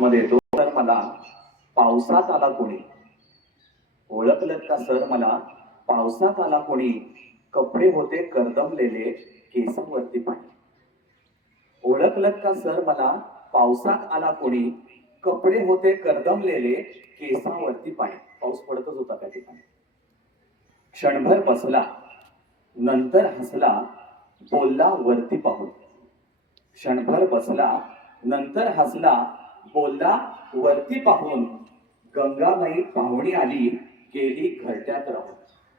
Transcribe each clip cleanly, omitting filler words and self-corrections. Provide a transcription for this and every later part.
मध्ये येतो. तर मला पावसात आला कोणी, ओळखलत का सर मला पावसात आला कोणी, कपडे होते करदमलेले केसांवरती पाणी. ओळखलत का सर मला पावसात आला कोणी, कपडे होते करदमलेले केसांवरती पाणी. पाऊस पडतच होता त्या ठिकाणी. क्षणभर बसला, नंतर हसला, बोलला वरती पाहून. क्षणभर बसला, नंतर हसला, बोलला वरती पाहून. गंगामाई पाहुणी आली, गेली घरट्यात राहून.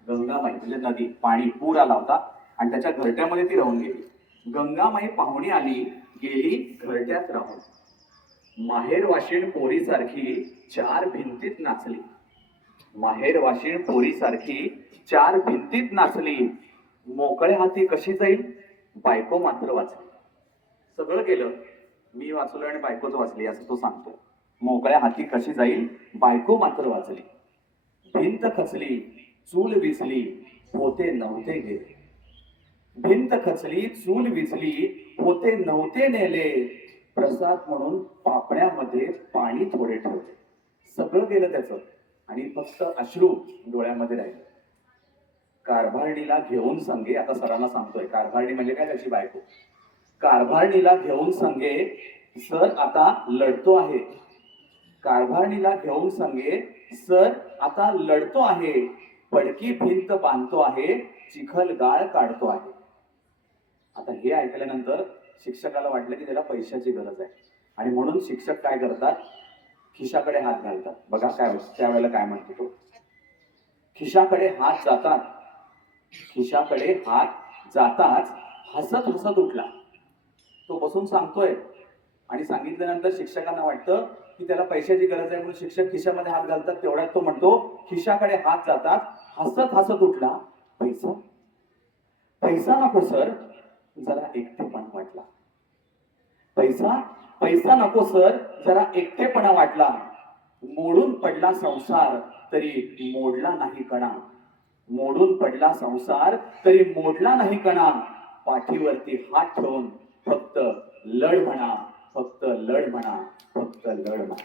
गंगामाई म्हणजे नदी, पाणी, पूर आला होता आणि त्याच्या घरट्यामध्ये ती राहून गेली. गंगामाई पाहुणी आली, गेली घरट्यात राहून. माहेर वाशीण पोरीसारखी चार भिंतीत नाचली. माहेर वाशीण पोरीसारखी चार भिंतीत नाचली. मोकळ्या हाती कशी जाईल, बायको मात्र वाचली. सगळं केलं, मी वाचलो आणि बायकोच वाचली असं तो सांगतो. मोकळ्या हाती कशी जाईल, बायको मात्र वाचली. भिंत खचली, चूल विझली, होते नव्हते गेले. भिंत खचली, चूल विझली, होते नव्हते नेले. प्रसाद म्हणून पापण्यामध्ये पाणी थोडे ठेवले. सगळं गेलं त्याचं आणि फक्त अश्रू डोळ्यामध्ये राहिले. कारभारणीला घेऊन संगे, आता सरांना सांगतोय, कारभारणी म्हणजे काय, त्याची बायको. कारभारणीला घेऊन संगे सर आता लढतो आहे. कारभारणीला घेऊन संगे सर आता लढतो आहे. पडकी भिंत बांधतो आहे, चिखल गाळ काढतो आहे. आता हे ऐकल्यानंतर शिक्षकाला वाटलं की त्याला पैशाची गरज आहे आणि म्हणून शिक्षक काय करतात, खिशाकडे हात घालतात. बघा काय त्यावेळेला काय म्हणतो तो, खिशाकडे हात जातात, खिशाकडे हात जाताच हसत हसत उठला. तो बसून सांगतोय आणि सांगितल्यानंतर शिक्षकांना वाटतं की त्याला पैशाची गरज आहे म्हणून शिक्षक खिशामध्ये हात घालतात. तेवढ्यात तो म्हणतो, खिशाकडे हात जातात, हसत हसत उठला, पैसा पैसा नको सर, जरा एकटेपणा वाटला. पैसा पैसा नको सर, जरा एकटेपणा वाटला. मोडून पडला संसार, तरी मोडला नाही कणा. मोडून पडला संसार, तरी मोडला नाही कणा. पाठीवरती हात ठेवून फक्त लढ म्हणा, फक्त लढ म्हणा, फक्त लढ म्हणा.